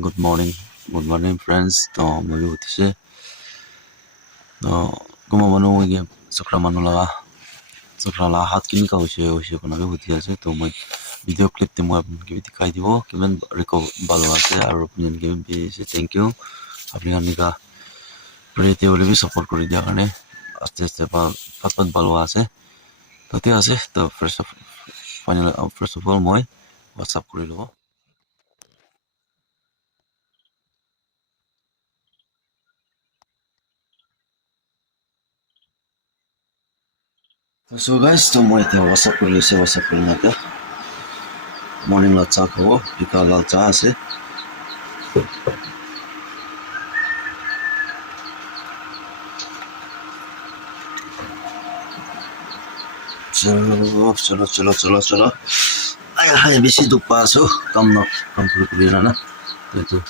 Good morning, friends. To may utise. To kumamano ige sakramano laga. Sakrala hat kini ka hoise kona be huti ase to moi video clip te moi apni dikhai dibo kimen reco balo ase aro opinion game be se thank you apni anika pray te ole bi support kori dia karone aste pat balo ase to te ase to first of all moi whatsapp kori lobo. So guys, to moi te WhatsApp kori na te morning la cha ko pika la cha ase chalo ay bisi duk paso kam kuri na to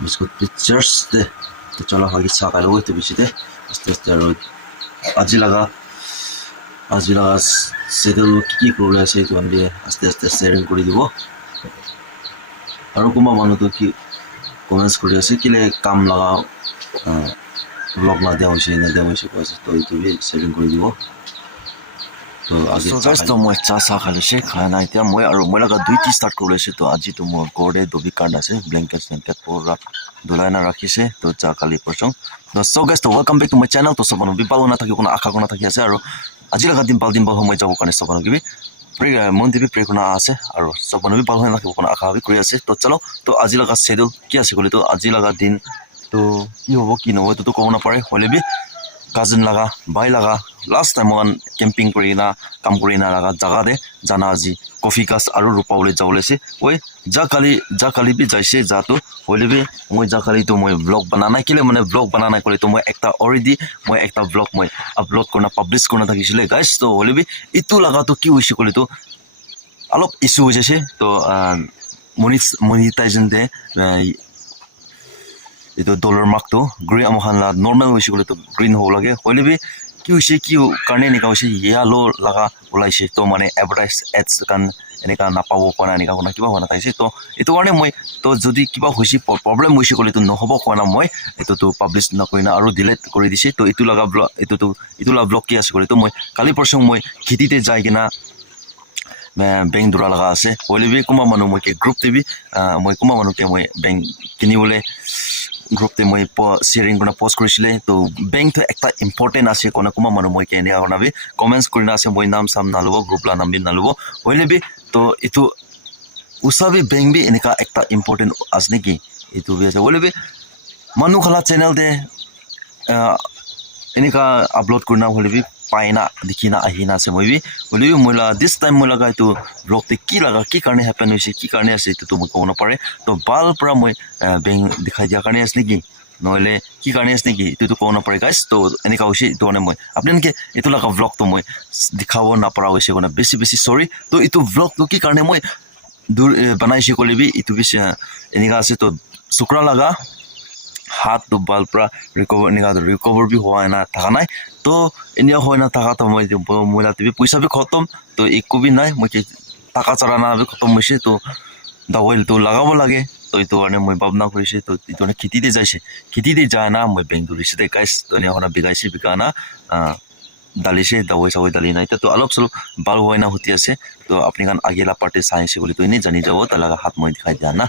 biscuit pictures te to chalo hagi cha ka lo to bisi te aste ro aji laga settle ki kori ase to ande aste sharing kori dibo aro kuma manu to ki comments kori ase kile kam laga vlog na de hoise ko ase to bi sharing kori dibo. So guys, to moi cha sa khali she khana itia moi aro moi laga duiti start kori ase to aji to moi gorde dobi kan ase blanket pura dulai na rakhise to cha kali porchong. So guys, to welcome back to my channel to sabano bipalo na thaki kona akha kona thaki ase aro aji laga dim bal homoi jabo kane sabano gibi pray mon dibi pray kona ase aro sabano bipalo na thaki kona akha bi kori ase to chalo to aji laga schedule ki ase kole to aji laga din to ki hobo ki no to ko na pare hole bi cousin laga bhai laga last time on camping kurina kam kurina laga jaga de jana aji coffee gas aru rupaule jawle se oi jakali bi jaise jato hoile bi moi jakali to moi vlog banana kile mane vlog banana kole to moi ekta already moi ekta vlog moi upload korna publish korna thakisile guys to hoile bi itu laga to ki hoise kole to alop issue hoise to monetization de itu dollar mark to green amhan la normal hoise kole to green ho lage hoile bi ki hoise ki karne nika hoise yellow laga ulaise to mane advertise ads kan eneka napabo kona nika kona kiba hona taise to itu karne moi to jodi kiba hoise problem hoise kole to nohobo kona moi itu to publish na koina aru delete kori dise to itu laga vlog itu la vlog ki ase kole to moi kali portion moi khiti te jai kina bank dura laga ase hoile bi kuma manu moi ke group te bi moi kuma manu ke moi bank kini bole group te moi sharing kona post korisile to bank to ekta important ase kona kuma manu moi ke enia kona bi comments korina ase moi nam sam nalubo group la nam bi nalubo hoile bi to itu usabi bank bi eneka ekta important asne ki itu bi ase hoile bi manu khala channel de eneka upload korna hoile bi paina dikhina ahina se moi bi hoile bi moila this time moila ga itu vlog te ki laga ki karne happen hoise ki karne ase itu to moi kona pare to bal pra moi bank dikhai dia karne asne ki noile ki karne asne ki itu to kona pare guys to eneka hoise to ne moi apnen ke itu laga vlog to moi dikhawo na para hoise kona besi sorry to itu vlog to ki karne moi banai se kole bi itu bi eneka ase to sukra laga हाथ तो बाल पूरा recover भी हुआ है ना था ना तो इन्हें हो ना था तो मैं भी पैसा भी खत्म तो एक को भी नहीं मुझे टाका चलाना भी खत्म मुझे तो दवाई तो लगाबो लगे तो इतो आने मैं भावना करिसे तो इतो ने खेती दे जाए ना मैं बैंक दूरिसे दे गाइस तो ने होना बिगाइसे बिगाना दालिसे दवाई सवाई दाली ना तो अलग सलो बाल हुआ ना होती है तो अपने कान आगेला पार्टी साइंस बोली तो इन्हें जानी जाओ तलागा हाथ मैं दिखाई दिया ना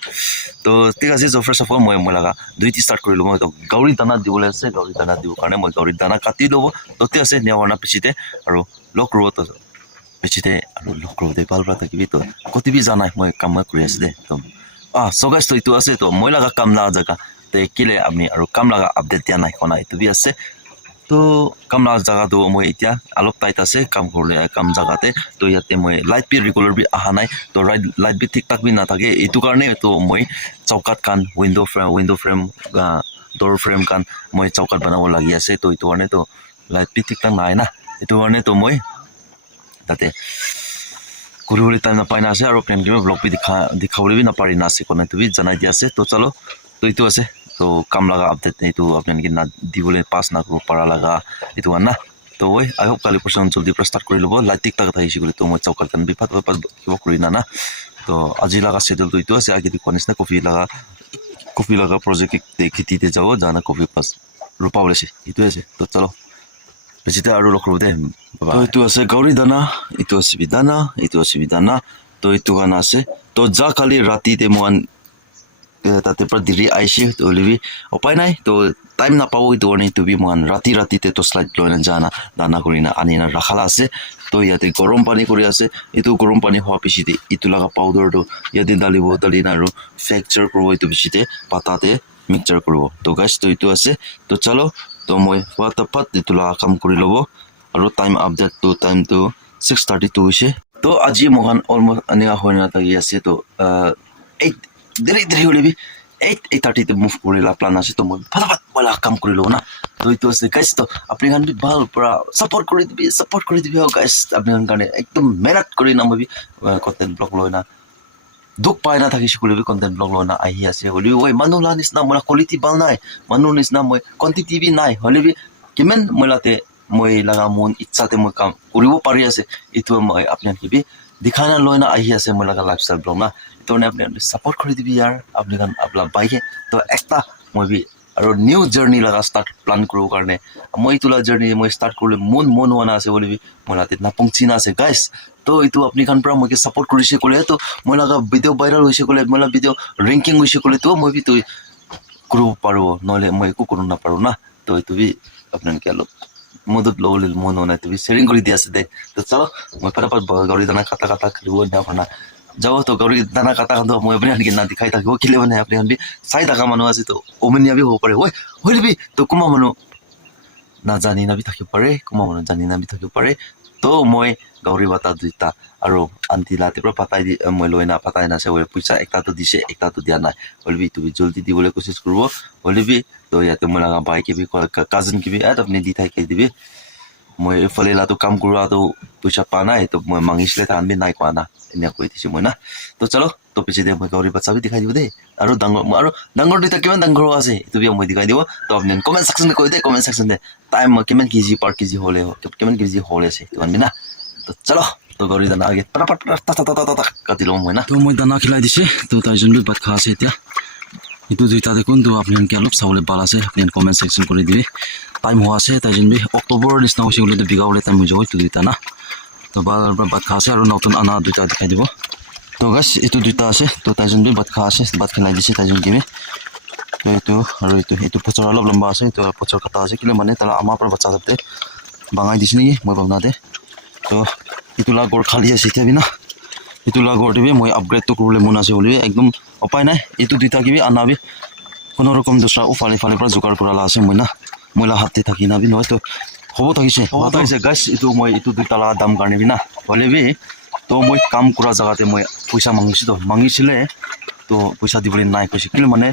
तो ठीक है जो फर्स्ट ऑफ ऑल मैं लगा दुईटी स्टार्ट कर लो तो गौरी दाना दिबले আছে गौरी दाना দিব কাৰণে মই गौरी दाना কাটি লব তো ঠিক আছে নেওয়ানা পিছিতে আৰু লক ৰো তো পিছিতে আৰু লক ৰো দে বাল ৰাত কিবি তো কতিবি জানাই মই কাম কৰি আছে দে তো so guys তো ইটো আছে তো মই লাগা কাম না জায়গা তে কিলে আমি আৰু কাম লাগা আপডেট দিয়া নাই কোনা ইটো বি আছে তো কাম না জায়গা তো মই এতিয়া অলপ টাইট আছে কাম করলে কাম জায়গাতে তো ইয়াতে মই লাইট বি রেগুলার বি আহা নাই তো লাইট বি ঠিক ঠাক বি না থাকে এইটো কারণে তো মই চৌকাত কান উইন্ডো ফ্রেম ডোর ফ্রেম কান মই চৌকাত বানাব লাগি আছে তো এইটো কারণে তো লাইট বি ঠিক ঠাক নাই না এইটো কারণে তো মই তাতে কুরুলি টাইম না পাই না আছে আর প্লেন কিবা ব্লগ বি দিখাবলে বি না পারি না আছে কোনা তো বি জানাই দি আছে তো চলো তো এইটো আছে तो कम लगा अपडेट नहीं तो अपने ना दिबले पास ना को पारा लगा itu ना तो वही आई होप कल पर्सन जल्दी स्टार्ट कर लो लाइट टिक तक थाई सिगले तो मैं चौका कन भी फट किबो करिना ना तो তো আজি লাগা schedule তো itu ase agi dikonis na coffee laga project te khiti te jabo jana coffee pas rupa bolese itu ase to chalo Pechite aru lokro de to itu ase gauri dana itu ase bidana to itu gana ase to ja kali rati te moan tate pra diri aise to libi opai nai to time na pawo itu oni to bi moan rati te to slide loina jana dana kurina anina rakhala ase to yate gorom pani kori ase itu gorom pani hoa pisite itu laga powder to yate dalibo dalina aru fracture korbo itu pisite pata te mixture korbo to guys to itu ase to chalo to moi watapat itu laga kam kori lobo aru time update to time to 6:32 ise to aji mohan almost aniga hoina tagi ase to 8 diri holebi 8:30 te move kori la plan ase to moi patapat wala kam kori lo na to itu ase guys to apni han bi bhal pura support kori dibi guys apni han kane ekdom mehnat kori na moi content blog loina duk pai na thaki shikule bi content blog loina ahi ase holi oi manula nisna mola quality bal nai manu nisna moi quantity bi nai holi kimen molate moi laga mon ichha te moi kam koribo pari ase itu moi apni han ki bi dikhana loina ahi ase moi laga lifestyle blog na to ne apni support kori dibi yaar apni kan apla bike to ekta moi bi aru new journey laga start plan kuru karne moi tula journey moi start korle mon wana ase boli molate napongchina ase guys to itu apni kan pra moi ke support korise kole to moi laga video viral hoise kole mola video ranking hoise kole to moi bi to kuru paro nole moi ku kuru na paro na to itu bi apnan ke alo modot lol mon ona to bi sharing kori dia ase de to chalo moi para gauri dana kata kribo na khana jao to gauri dana kata khando moi apni han ke na dikhai thakibo kile bane apni han bi sai taka manu ase to omenia bi ho pare oi hoile bi to kuma manu na jani na bi thaki pare kuma manu jani na bi thaki pare to moi gauri bata duita aro anti late pro patai di moi loina patai na se oi puisa ekta to dise ekta to dia na holbi tu bi joldi di bole kosis korbo holbi to ya te mola ga bai ke bi cousin ki bi at apni di thai ke dibi moi fale la to kam kura to puisa pa na to moi mangisle ta anbi nai kwa na enia koi dise moi na to chalo to piche de moi gauri bacha bi dikhai dibo de aro dangor duita keman dangor ase to bi moi dikhai dibo to apni comment section de koi de comment section de time keman kg per kg hole ho keman kg hole ase to anbi na to chalo to gauri dana age ta katilo moi na to moi dana khilai dise to tai jon bi bat kha ase tia itu duita de kun to apni ke alop saule bala ase apni comment section kori dibi time ho ase tai jon bi october nisna hoise ule de bigaule time joi to duita na to bal bat kha ase aro notun ana duita dikhai dibo to guys itu duita ase to tai jon bi bat kha ase bat khilai dise tai jon ki bi to itu pochor alop lamba ase to pochor kata ase kile mane tala ama par bacha sabte bangai disni moi bavna de to itu la gor khali ase tia bina itu la gor de moi upgrade to korle mona ase boli ekdom opai nai itu duita ki bi ana bi kono rokom dusra ufale pra jugar kora la ase moi na moila hatte thaki na bi no to hobo thakise guys itu moi itu duita la dam karne bina hole bi to moi kam kura jaga te moi paisa mangisile to paisa dibole nai koise kile mane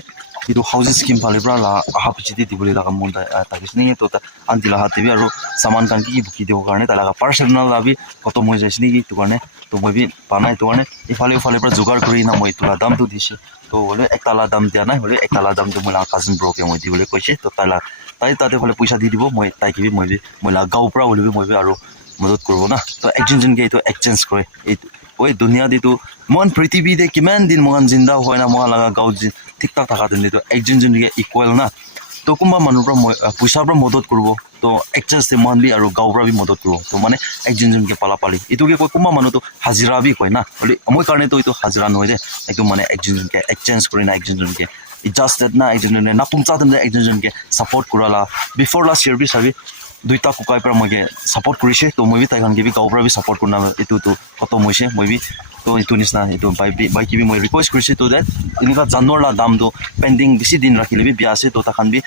itu housing scheme phale pra la aha pichiti dibole la mon ta takisni to ta antila hate bi aru saman kan ki buki debo karne ta la personal la bi koto moi jaisni ki to karne to moi bi panai to karne ifale pra jugar kori na moi tula dam to dise to hole ektala dam dia nai hole ektala dam to mola cousin bro ke moi dibole koise to tala tai tate phale paisa di dibo moi tai ki bi moi bi mola gau pra hole bi moi bi aru madad korbo na to exchange ke to exchange kore oi dunia de to mon prithvi de kiman din mohan jinda hoina moha laga gau ঠিক ঠাক থাকা দিন তো একজন জনকে equal না তো কোনবা মানুহ পৰা পইচা পৰা মদত কৰিব তো এক্সেস তে মান বি আৰু গাঁও পৰা বি মদত কৰিব তো মানে একজন জনকে পালা পালি এটোকে কয় কোনবা মানুহ তো হাজিৰা বি কয় না বলি মই কাৰণে তো এইটো হাজিৰা নহয় দে একদম মানে একজন জনকে এক্সচেঞ্জ কৰি না একজন জনকে জাস্টেড না একজন জনকে না পুংচা দেন একজন জনকে সাপোর্ট কৰালা বিফোৰ লাস্ট ইয়াৰ বি সাবি দুইটা কুকাই পৰা মই সাপোৰ্ট কৰিছে তো মই বি তাইখান কি বি গাঁও পৰা বি সাপোৰ্ট কৰনা এটো তো খতম হৈছে মই বি তো itu nisna itu by ki bi moi request korise to that inika janor la dam do pending bisi din rakhile bi biase to ta khan bi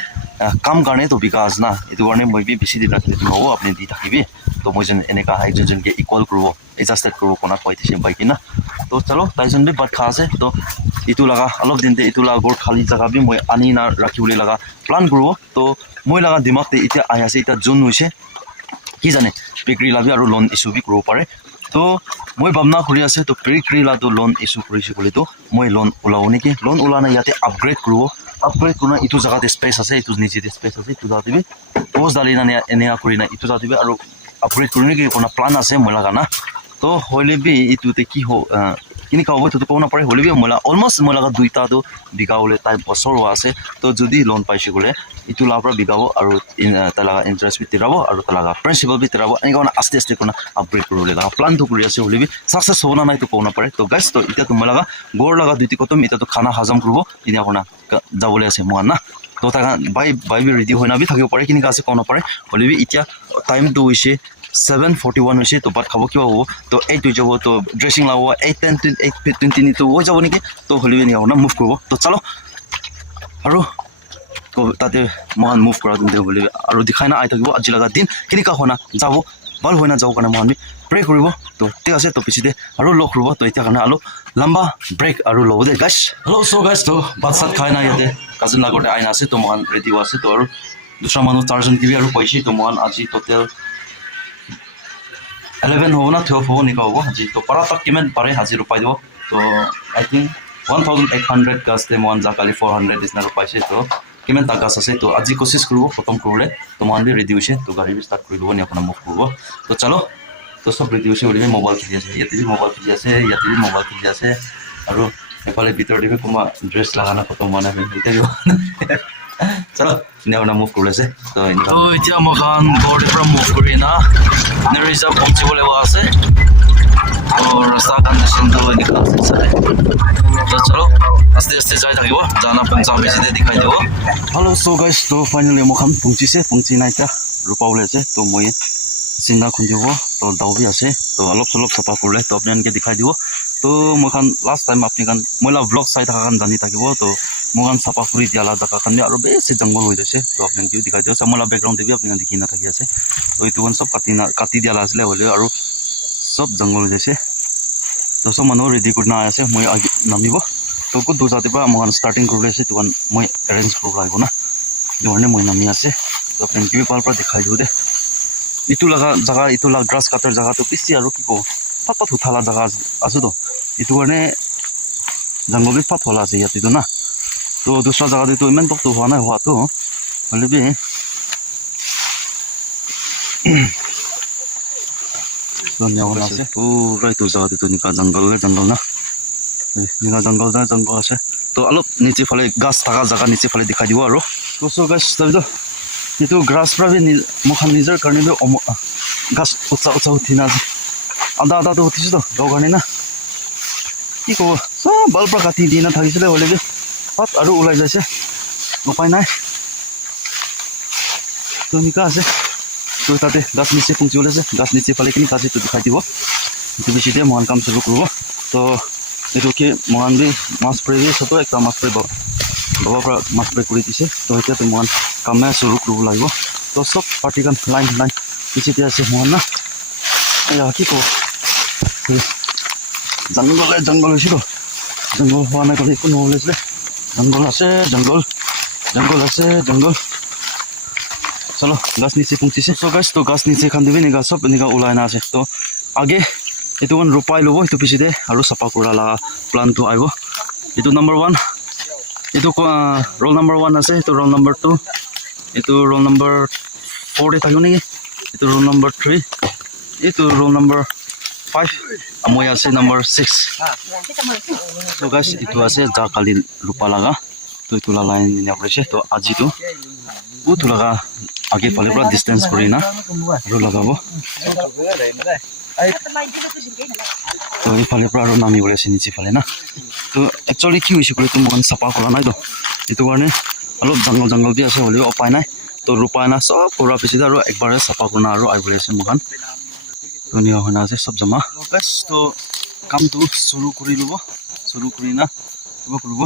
kam karne to bikas na itu karne moi bi bisi din rakhile to ho apni di thakibi to moi jen eneka ekjon ke equal kurbo adjusted kurbo kona koitise by ki na to chalo taijon bi bat khase to itu laga alop din te itu laga gor khali jaga bi moi ani na rakhibule laga plan kurbo to moi laga dimag te itia ayase ita jun hoise ki jane bakery la bi aru loan issue bi kurbo pare তো মই ভাবনা কৰি আছে তো pre লা তো loan issue কৰিছে বুলি তো মই লোন ওলাও নেকি লোন ওলানা ইয়াতে আপগ্ৰেড কৰনা ইটো জাগাতে স্পেস আছে ইটো নিচে স্পেস আছে ইটো যাতে পোজ ডালি না এনেয়া কৰি না ইটো যাতে আৰু আপগ্ৰেড কৰি নেকি কোনা প্লান আছে মই লাগা না তো হইলে বি ইটোতে কি কিনি খাব তো কোনা পারে হলে বি মোলা অলমোস্ট মোলা দুইটা তো বিঘা হলে তাই বছর আছে তো যদি লোন পাইছে বলে ইটু লাভরা বিঘাবো আৰু তালাগা ইন্টাৰেস্ট বি তিৰাবো আৰু তালাগা প্রিন্সিপাল বি তিরাবো এনেকা আস্তে আস্তে কোনা আপগ্রেড করলে লাগা প্ল্যান তো করে আছে হলে বি সাকসেস হবো না নাই তো কোনা পারে তো গাইস তো এটা তো মোলা গোর লাগা দুইটি কতম এটা তো খানা হজম করব ইনা কোনা যাবলে আছে মোয়া না তো তা বাই বি রেডি হইনা বি থাকিব পারে কিনি আছে কোনা পারে হলে বি ইতিয়া টাইম তো হইছে 7:41 হৈছে তো বাট খাব কিবা হ'ব তো 8 হৈ যাব তো ড্রেসিং লাগব 8:10 8:20 তো হৈ যাব নেকি তো হলে বি না মুভ করব তো চলো আৰু তো তাতে মহান মুভ কৰা দিন বলে আৰু দেখাই না আই থাকিব আজি লগা দিন কেনেকা হনা যাব ভাল হয় না যাও কাৰণে মহান প্ৰে কৰিব তো ঠিক আছে তো পিছতে আৰু লগ কৰিব তো এতিয়া কাৰণে আলো লম্বা ব্ৰেক আৰু লব দে গাইস হেল্ল সো গাইস তো ভাত সাত খাই না ইয়াতে কাজিন লগতে আইনা আছে তো মহান ৰেডি আছে তো আৰু দুসৰা মানুহ চাৰজন কিবি আৰু পাইছে তো মহান আজি টোটেল 11 হ'ব না 12 হ'ব নিকা হ'ব আজি তো পাৰা তাক কিমান পাৰে আজি ৰূপাই দিব তো আই থিংক 1800 গাছতে মহান জাকালি 400 ইছনা ৰূপাইছে তো কিমান তা গাছ আছে তো আজি কোশিশ কৰিব খতম কৰিলে তো মহান বি ৰেডি হৈছে তো গাড়ী বি ষ্টাৰ্ট কৰি দিব নি আপোনাৰ মুভ কৰিব তো চলো তো সব ৰেডি হৈছে বুলি মোবাইল খেলি আছে ইয়াতে বি মোবাইল খেলি আছে ইয়াতে বি মোবাইল খেলি আছে আৰু এফালে ভিতৰতে বি কোনোবা ড্ৰেছ লাগানা খতম হোৱা নাই এতিয়া চলো নি আপোনাৰ মুভ কৰি আছে তো এতিয়া মখান ঘৰতে পৰা মুভ কৰি না ৰিজাৰ্ভ পहुंचিবলৈ আছে और रास्ता कंडीशन तो दिखा तो चलो आस्ते आस्ते जाए থাকিব जाना पंचा बेसी दिखाई देबो हेलो सो गाइस तो फाइनली मखान पहुंची नाइका रुपावले আছে तो মই চিন্তা খুন্দিব তো দাউবি আছে তো অলপ সলপ সাফা করলে তো আপনাকে দেখাই দিব তো মখান লাস্ট টাইম আপনি কান মইলা ব্লগ চাই থাকা কান জানি থাকিব তো মখান সাফা কৰি দিয়ালা জায়গা কান আৰু বেছি জঙ্গল হৈ যাইছে তো আপনাকে দেখাই দিব সামলা ব্যাকগ্রাউন্ড দেবি আপনি দেখি না থাকি আছে তো এইটো সব কাটি দিয়ালা আসলে হলে আৰু সব জঙ্গল হৈ যাইছে তো সব মানুহ ৰেডি কৰি না আছে মই নামিব তো কত দূৰ যাতে পৰা মখান ষ্টাৰ্টিং কৰি আছে তো মই এৰেঞ্জ কৰিব লাগিব না ধৰণে মই নামি আছে তো আপনাকে ভাল পৰা দেখাই দিও দে ইটো লাগা জায়গা ইটো লাগ গ্ৰাছ কাটাৰ জায়গা তো পিছি আৰু কি কো পাত উঠালা জায়গা আছে তো ইটো কাৰণে জঙ্গলত পাত হলা আছে ইয়াতে তো না তো দুসৰা জায়গাতে তো ইমান তক হোৱা নাই হোৱাটো হলে বি ধন্যবাদ আছে পুৰা ইটো জায়গাতে তো নিকা জঙ্গল না নিকা জঙ্গল আছে তো অলপ নিচে ফালে গাছ থাকা জায়গা নিচে ফালে দেখাই দিব আৰু তো সো গাছ তাৰপিছত itu grass pravi mokhan nijar karne be gas utsa uthina ada to uthise to gane na ki ko so bal pra kati dina thakisile hole be pat aru ulai jaise upai nai to nika ase to tate gas niche pungchi ole ase gas niche phale kini kaje to dikhai dibo itu bishite mohan kam shuru korbo to etu ke mohan bi mas pre soto ekta mas pre বাবা পৰা মাছ brake কৰি দিছে তো এতিয়া তো মন কামে শুৰু কৰিব লাগিব তো সব পাৰ্টি কান লাইন পিছতে আছে মন না এয়া কি কো জঙ্গল হৈছে তো জঙ্গল হোৱা নাই কলে কোনো ওলাইছে জঙ্গল আছে জঙ্গল চলো গাছ নিচে পৌঁছিছে তো গাছ তো গাছ নিচে খান দিবি নিগা সব নিগা ওলাই না আছে তো আগে এইটো কোন ৰূপাই ল'ব এইটো পিছতে আৰু চাফা কৰা লাগা প্লানটো আহিব এইটো number 1 itu roll number 1 ase itu roll number 2 itu roll number 4 thayo niki itu roll number 3 itu roll number 5 amoy ase number 6 so guys itu ase ja kali lupa laga to itu la line ni apre to aji to butu laga age phale pura distance kori na ro lagabo তো এইফালে পৰা আৰু নামি গলে আছে নিচে ফালে না তো একচুয়ালি কি হৈছে কলে তো মন সাফা কৰা নাই তো এইটো কাৰণে অলপ জঙ্গল দি আছে হলেও উপায় নাই তো ৰূপায় না সব কৰা পিছত আৰু একবাৰে সাফা কৰা আৰু আইবলে আছে মখান ধুনীয়া হৈ না আছে সব জমা গাইস তো কামটো শুরু কৰি লব শুৰু কৰি না কৰিব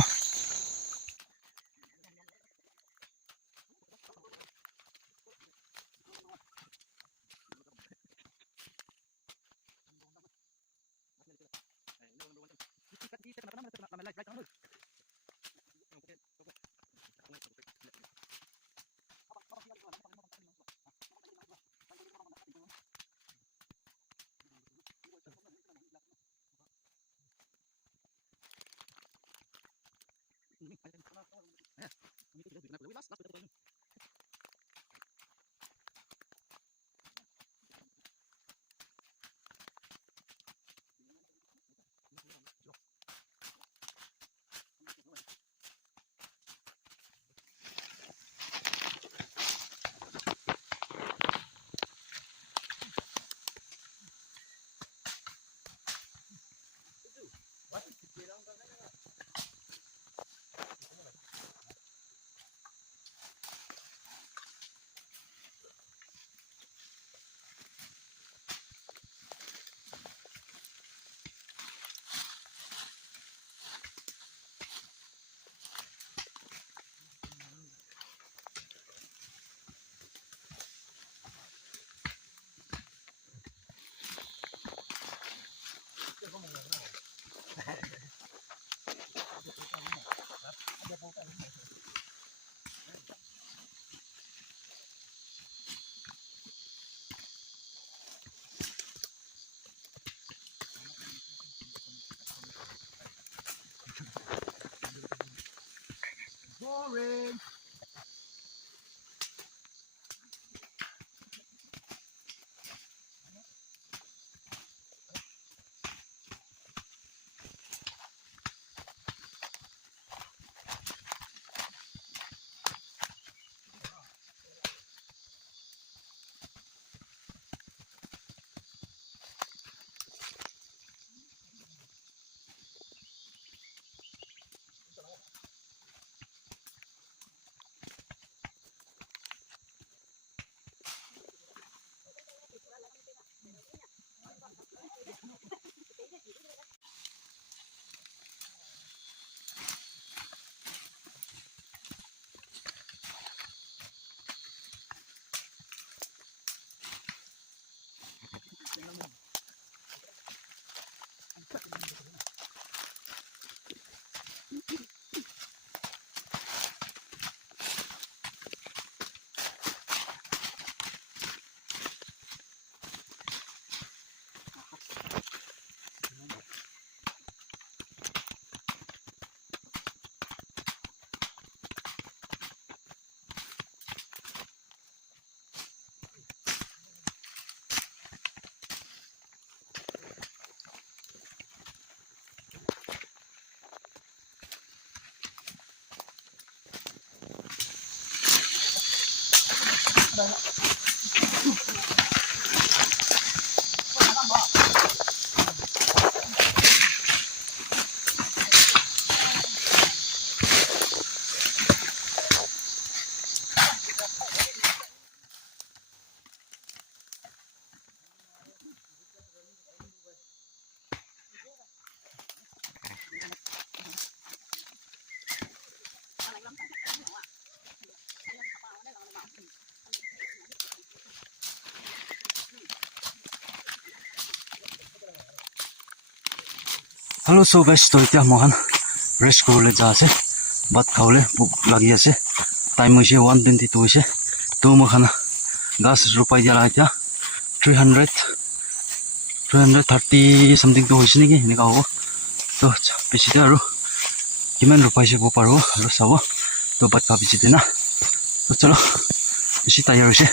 Hello, so guys, to এতিয়া মহান ৰেষ্ট কৰিবলৈ যা আছে ভাত খাবলৈ ভোক লাগি আছে টাইম হৈছে 1:22 হৈছে তো মহান গাছ ৰোপাই দিয়া এতিয়া 330 something তো হৈছে নেকি এনেকা হ'ব তো পিছতে আৰু কিমান ৰোপাইছে ক'ব পাৰো আৰু চাব তো ভাত খোৱা পিছতে না তো চলো বেছি টায়াৰ হৈছে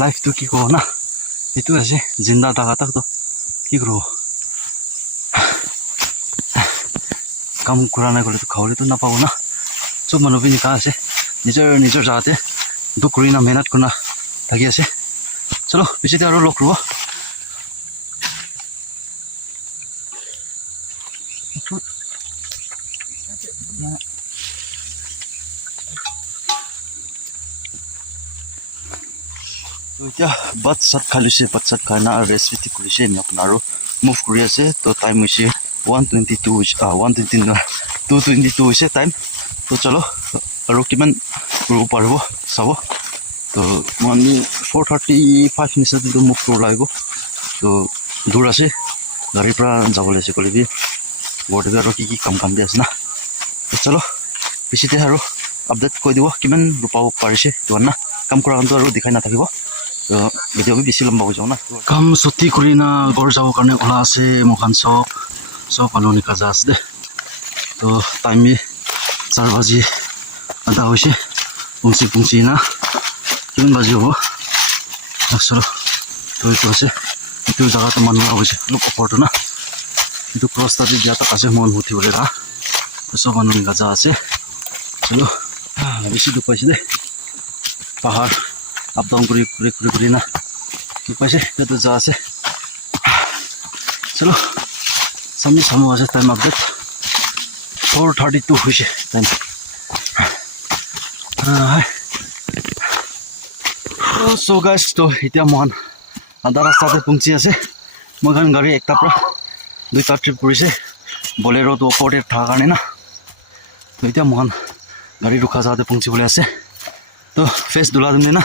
লাইফটো কি ক'ব না itu aja জিন্দা থাকা তো কি করব কাম করা নাই করলে তো খাওয়ালে তো না পাবো না সব মানুষ নিকা আছে নিজৰ জাগাতে দুখ কৰি না মেহনত কৰি না থাকি আছে চলো পিছতে আৰু লগ ৰব এতিয়া ভাত চাত খাই লৈছে ভাত চাত খাই না ৰেচিপি কৰিছে আৰু মুভ কৰি আছে তো টাইম হৈছে 222 হৈছে টাইম তো চলো আৰু কিমান কৰিব পাৰিব চাব তো মানে 4:35 নিচিনাটো মুভ কৰিব লাগিব তো দূৰ আছে গাড়ীৰ পৰা যাব লাগিছে ক'লেবি বৰ্তমান আৰু কি কাম দি আছে না তো চলো পিছতে আৰু আপডেট কৈ দিব কিমান ৰূপাব পাৰিছে তো না কাম কৰা কামটো আৰু দেখাই নাথাকিব ভিডিঅ' বেছি লম্বা হৈ যাওঁ না কাম ছুটি কৰি না ঘৰ যাবৰ কাৰণে ওলা আছে মোখান চব মানুহ নিকা যা আছে দে তো টাইম 4 বাজি আধা হৈছে পুংচি না কিমান বাজি হ'ব চলো তো এইটো আছে এইটো জেগাটো মানুহ হৈছে অলপ ওপৰটো না এইটো ক্ৰছ তাতে দিয়া তাক আছে মন উঠিবলৈ ৰা চব মানুহ নিকা যা আছে চলো বেছি দুখ পাইছে দে পাহাৰ আপ ডাউন কৰি না কি পাইছে সেইটো যা আছে চলো সামনে আছে টাইম আপডেট 4:32 হৈছে টাইম so guys তো এতিয়া মহান আধা ৰাস্তাতে পৌঁছি আছে মহান গাড়ী একটা পৰা দুইটা ট্ৰিপ কৰিছে বলেৰোটো ওপৰতে থকা কাৰণে না তো এতিয়া মহান গাড়ী ৰখা যাতে পৌঁছিবলৈ আছে তো ফেচ দুলা দিম না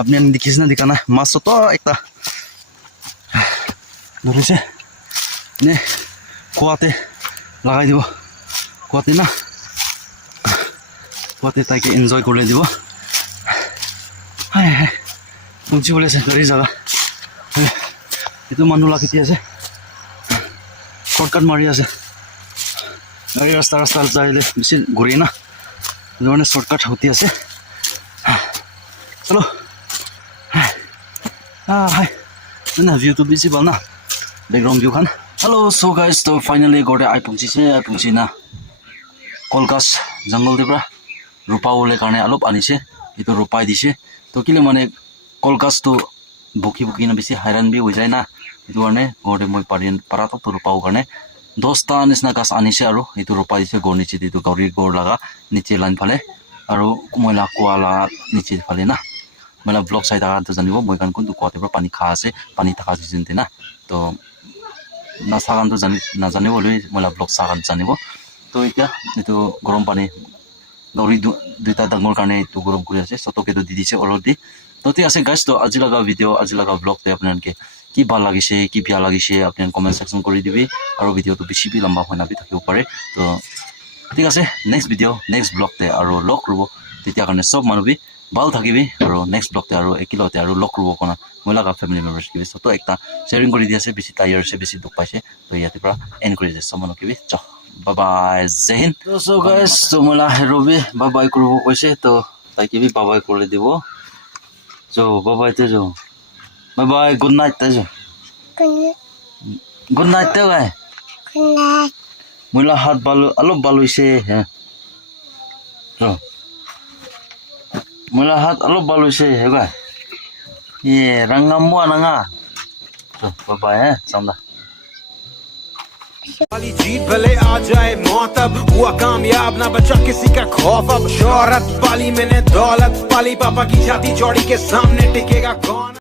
আপনি দেখিছে না দেখা না মাছ তো একটা ধৰিছে নে খোৱাতে লগাই দিব খোৱাতে না খোৱাতে তাকে এনজয় কৰি দিব পৌঁছিবলৈ আছে গাড়ী জাগা এইটো মানুহ লাগি আছে শ্বৰ্টকাট মাৰি আছে गाड़ी रास्ता रास्ता जाइले बेसी घुरे ना जो शॉर्टकट होती है चलो हाय ना व्यू तो बेसी भल ना background view Khan hello so guys तो फाइनली गरे आइपुंची ना कलकास जंगल दिब्रा रुपावले कारणे अलप आनिसे इतो रुपाई दिसे तो किले माने कलकास तो बुकी ना बेसी हैरान भी हो जाए ना इतो कारणे गरे মই पारा तो रुपाव कारणे 10টা নিচিনা গাছ আনিছে আৰু এইটো ৰোপাই দিছে গড় নিচে দিটো গাউৰি গড় লাগা নিচে লাইন ফালে আৰু মইলা কোৱালা নিচে ফালে না মইলা ব্লক চাই থাকাটো জানিব মই কান কোনটো কোৱাতে পৰা পানী খা আছে পানী থাকা যেনতে না তো না সাগানটো নাজানিব লৈ মইলা ব্লক সাগান জানিব তো এতিয়া এইটো গৰম পানী গাউৰি দুটা ডাঙৰ কাৰণে এইটো গৰম কৰি আছে সতকেটো দি দিছে অলৰেডি তো ঠিক আছে গাইছ তো আজি লগা ভিডিও আজি লগা ব্লগতে আপোনালোকে কি ভাল লাগিছে কি বেয়া লাগিছে আপুনি কমেন্ট সেকশন কৰি দিবি আৰু ভিডিওটো বেছি বি লম্বা হৈ নাবি থাকিব পাৰে তো ঠিক আছে নেক্সট ভিডিও নেক্সট ব্লগতে আৰু লগ কৰিব তেতিয়া কাৰণে সব মানুহবি ভাল থাকিবি আৰু নেক্সট ব্লগতে আৰু একিলতে আৰু লগ কৰিব কোনা মই লগা ফ্যামিলি মেম্বাৰ্স কিবি সতো একটা শেয়াৰিং কৰি দি আছে বেছি টায়াৰ আছে বেছি দুখ পাইছে তো ইয়াতে পৰা এন্ড কৰি দিছে মানুহ কিবি চ বাই বাই জয় হিন্দ সো গাইস তো মলা ৰবি বাই বাই কৰিব কৈছে তো তাই কিবি বাই বাই কৰি দিব So, bye-bye to you. Bye-bye, good night to you. Good night to you. Good night. Mula hat balu, alo balu ise. So. Mula hat alo balu ise, hebat. Yeah, rangamu ananga. So, bye-bye, Sanda. वाली जीत भले आ जाए मौत अब हुआ कामयाब ना बचा किसी का खौफ अब शोहरत पाली मैंने दौलत पाली पापा की छाती चौड़ी के सामने टिकेगा कौन